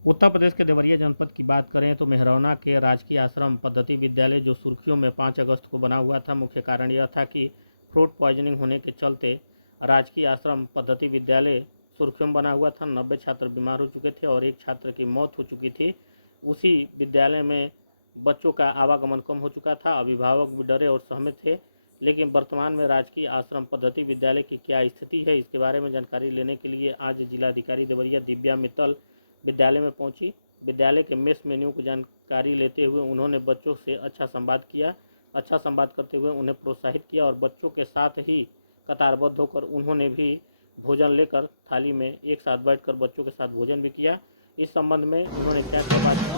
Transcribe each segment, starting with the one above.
उत्तर प्रदेश के देवरिया जनपद की बात करें तो मेहरौना के राजकीय आश्रम पद्धति विद्यालय जो सुर्खियों में 5 अगस्त को बना हुआ था, मुख्य कारण यह था कि फ्रूट पॉइजनिंग होने के चलते राजकीय आश्रम पद्धति विद्यालय सुर्खियों में बना हुआ था। 90 छात्र बीमार हो चुके थे और एक छात्र की मौत हो चुकी थी। उसी विद्यालय में बच्चों का आवागमन कम हो चुका था, अभिभावक भी डरे और सहमत थे। लेकिन वर्तमान में राजकीय आश्रम पद्धति विद्यालय की क्या स्थिति है, इसके बारे में जानकारी लेने के लिए आज जिलाधिकारी देवरिया दिव्या मित्तल विद्यालय में पहुंची। विद्यालय के मेस मेन्यू की जानकारी लेते हुए उन्होंने बच्चों से अच्छा संवाद किया। अच्छा संवाद करते हुए उन्हें प्रोत्साहित किया और बच्चों के साथ ही कतारबद्ध होकर उन्होंने भी भोजन लेकर थाली में एक साथ बैठकर बच्चों के साथ भोजन भी किया। इस संबंध में उन्होंने क्या क्या बात की,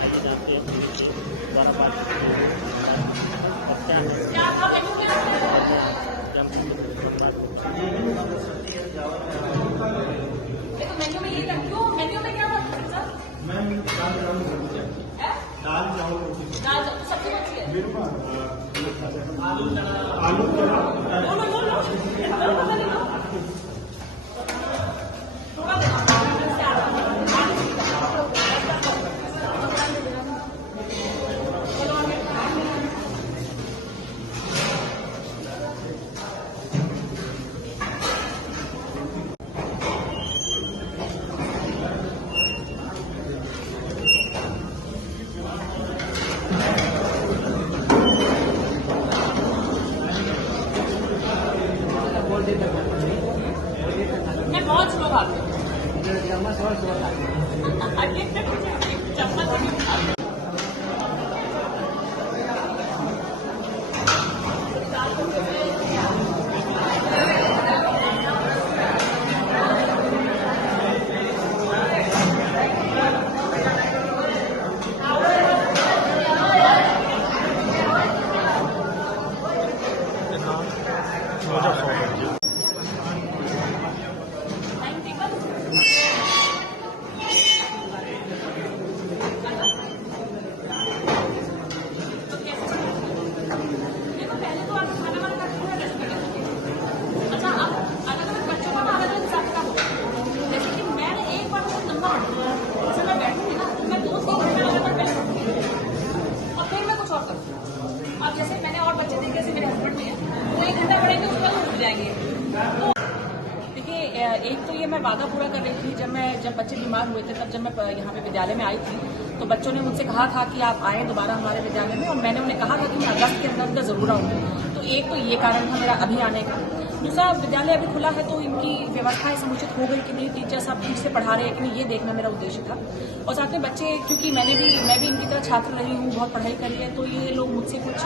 आइए जानते हैं उनके द्वारा बात दाल चावल रोटी सब्जी कौन सी है? आलू मैं बहुत स्लो भागती हूँ। अब जैसे मैंने और बच्चे देखे, जैसे मेरे हस्बैंड में है, वो 1 घंटा पढ़ेंगे उसके बाद उठ जाएंगे। तो देखिए, एक तो ये मैं वादा पूरा कर रही थी। जब बच्चे बीमार हुए थे, तब जब मैं यहाँ पे विद्यालय में आई थी, तो बच्चों ने मुझसे कहा था कि आप आए दोबारा हमारे विद्यालय में, और मैंने उन्हें कहा था कि मैं अगस्त के अंदर जरूर आऊंगी। तो एक तो ये कारण था मेरा अभी आने का। दूसरा, विद्यालय अभी खुला है तो इनकी व्यवस्थाएं समुचित हो गई कि नहीं, टीचर साहब ठीक से पढ़ा रहे हैं कि नहीं, ये देखना मेरा उद्देश्य था। और साथ में बच्चे, क्योंकि मैं भी इनकी तरह छात्र रही हूँ, बहुत पढ़ाई करी है, तो ये लोग मुझसे कुछ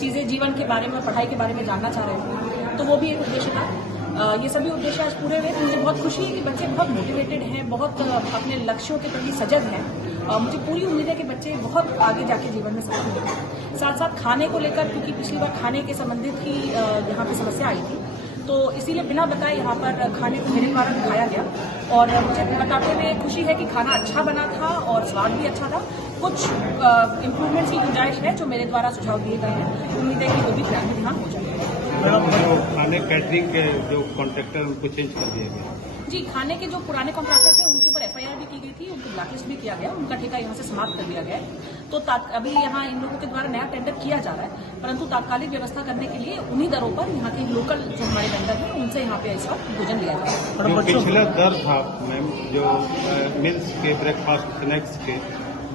चीजें जीवन के बारे में, पढ़ाई के बारे में जानना चाह रहे थे, तो वो भी एक उद्देश्य था। ये सभी उद्देश्य आज पूरे हुए। मुझे बहुत खुशी है कि बच्चे बहुत मोटिवेटेड हैं, बहुत अपने लक्ष्यों के प्रति सजग हैं। मुझे पूरी उम्मीद है कि बच्चे बहुत आगे जाके जीवन में सफल होंगे। साथ साथ खाने को लेकर, क्योंकि पिछली बार खाने के संबंधित ही यहाँ पे समस्या आई थी, तो इसीलिए बिना बताए यहाँ पर खाने को मेरे द्वारा दिखाया गया, और मुझे बताते हुए खुशी है कि खाना अच्छा बना था और स्वाद भी अच्छा था। कुछ इम्प्रूवमेंट्स की गुंजाइश है जो मेरे द्वारा सुझाव दिए गए हैं। उम्मीद है कि वो भी ध्यान हो जाएगा। खाने कैटरिंग के जो कॉन्ट्रैक्टर उनको चेंज कर दिया गया। जी, खाने के जो पुराने कॉन्ट्रैक्टर थे उनके ऊपर FIR भी की गई थी, उनको ब्लैकलिस्ट भी किया गया, उनका ठेका यहाँ से समाप्त कर दिया गया है। तो अभी यहाँ इन लोगों के द्वारा नया टेंडर किया जा रहा है, परंतु तात्कालिक व्यवस्था करने के लिए उन्हीं दरों पर यहाँ के लोकल जो हमारे वेंडर हैं उनसे यहाँ पे इस वक्त भोजन दिया जाए। जो पिछला दर था मैम, जो मील्स के, ब्रेकफास्ट, स्नैक्स के,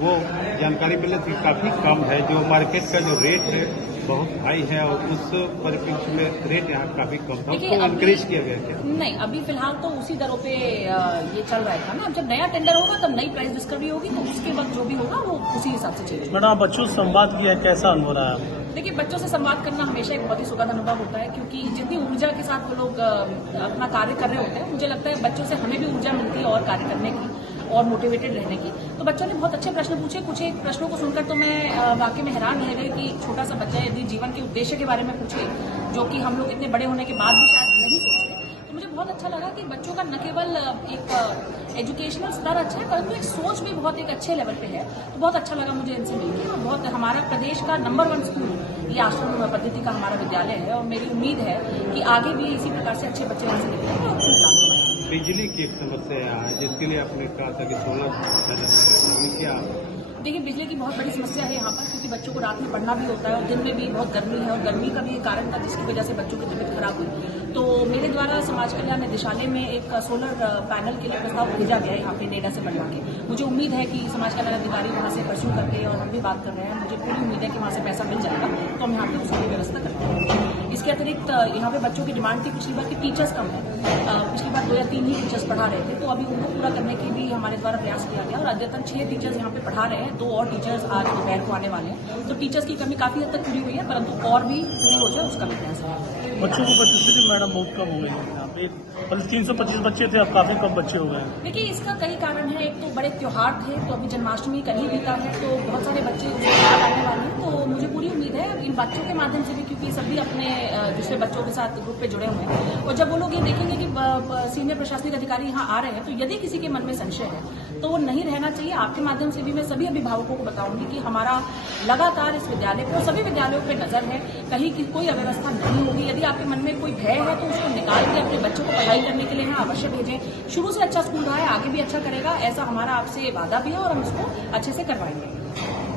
वो जानकारी मिले थी काफी कम है। जो मार्केट का जो रेट है बहुत हाई है, और उस परिप्रेक्ष्य में रेट यहाँ काफी कम था, उसको इंक्रीज किया गया क्या? नहीं, अभी फिलहाल तो उसी दरों पे ये चल रहा था ना। अब जब नया टेंडर होगा तब नई प्राइस डिस्कवरी होगी, तो उसके बाद जो भी होगा वो उसी हिसाब से चलेगा। मैडम, बच्चों से संवाद किया, कैसा अनुभव रहा है? देखिए, बच्चों से संवाद करना हमेशा एक बहुत ही सुखद अनुभव होता है, क्योंकि जितनी ऊर्जा के साथ वो लोग अपना कार्य कर रहे होते हैं, मुझे लगता है बच्चों से हमें भी ऊर्जा मिलती है और कार्य करने की और मोटिवेटेड रहने की। तो बच्चों ने बहुत अच्छे प्रश्न पूछे। कुछ एक प्रश्नों को सुनकर तो मैं वाकई में हैरान रह गई कि छोटा सा बच्चा यदि जीवन के उद्देश्य के बारे में पूछे, जो कि हम लोग इतने बड़े होने के बाद भी शायद नहीं सोचते, तो मुझे बहुत अच्छा लगा कि बच्चों का न केवल एक एजुकेशनल स्तर अच्छा है, परंतु एक सोच भी बहुत एक अच्छे लेवल पे है। तो बहुत अच्छा लगा मुझे इनसे मिलकर, और बहुत हमारा प्रदेश का नंबर 1 स्कूल ये आश्रम पद्धति का हमारा विद्यालय है, और मेरी उम्मीद है कि आगे भी इसी प्रकार से अच्छे बच्चे यहाँ से निकलेंगे और बिजली की एक समस्या यहाँ है, जिसके लिए आपने कहा था कि 16 पैनल क्या? देखिए, बिजली की बहुत बड़ी समस्या है यहाँ पर, क्योंकि बच्चों को रात में पढ़ना भी होता है और दिन में भी बहुत गर्मी है, और गर्मी का भी एक कारण था जिसकी वजह से बच्चों की तबीयत खराब हुई। तो मेरे द्वारा समाज कल्याण निदेशालय में एक सोलर पैनल के लिए प्रस्ताव भेजा गया है यहाँ पे नेडा से बनवा के। मुझे उम्मीद है कि समाज कल्याण अधिकारी वहाँ से परस्यू करके, और हम भी बात कर रहे हैं, मुझे पूरी उम्मीद है कि वहाँ से पैसा मिल जाएगा तो हम यहाँ पे उसकी व्यवस्था करते हैं। इसके अतिरिक्त यहाँ पे बच्चों की डिमांड थी पिछली बार कि टीचर्स कम है। पिछली बार 2 या 3 ही टीचर्स पढ़ा रहे थे, तो अभी उनको पूरा करने की भी हमारे द्वारा प्रयास किया गया और अद्यतन 6 टीचर्स यहाँ पे पढ़ा रहे हैं। 2 और टीचर्स आज दोपहर को आने वाले हैं, तो टीचर्स की कमी काफी हद तक पूरी हुई है, परंतु और भी पूरी हो जाए उसका भी प्रयास है। बच्चों को उपस्थिति मैडम बहुत कम हो गई है यहाँ पे, 325 बच्चे थे, अब काफी कम बच्चे हो गए हैं। देखिए, इसका कई कारण है। एक तो बड़े त्योहार थे, तो अभी जन्माष्टमी कल ही बीता है, तो बहुत सारे बच्चे उसके बाद आने वाले हैं। तो मुझे पूरी उम्मीद है इन बच्चों के माध्यम से भी, क्योंकि सभी अपने दूसरे बच्चों के साथ ग्रुप पे जुड़े हुए हैं, और जब वो लोग ये देखेंगे कि सीनियर प्रशासनिक अधिकारी यहाँ आ रहे हैं, तो यदि किसी के मन में संशय है तो वो नहीं रहना चाहिए। आपके माध्यम से भी मैं सभी अभिभावकों को बताऊंगी कि हमारा लगातार इस विद्यालय पर, सभी विद्यालयों पर नजर है, कहीं की कोई अव्यवस्था नहीं होगी। यदि आपके मन में कोई भय है तो उसको निकाल के अपने बच्चों को पढ़ाई करने के लिए यहाँ अवश्य भेजें। शुरू से अच्छा स्कूल रहा है, आगे भी अच्छा करेगा, ऐसा हमारा आपसे वादा भी है और हम इसको अच्छे से करवाएंगे।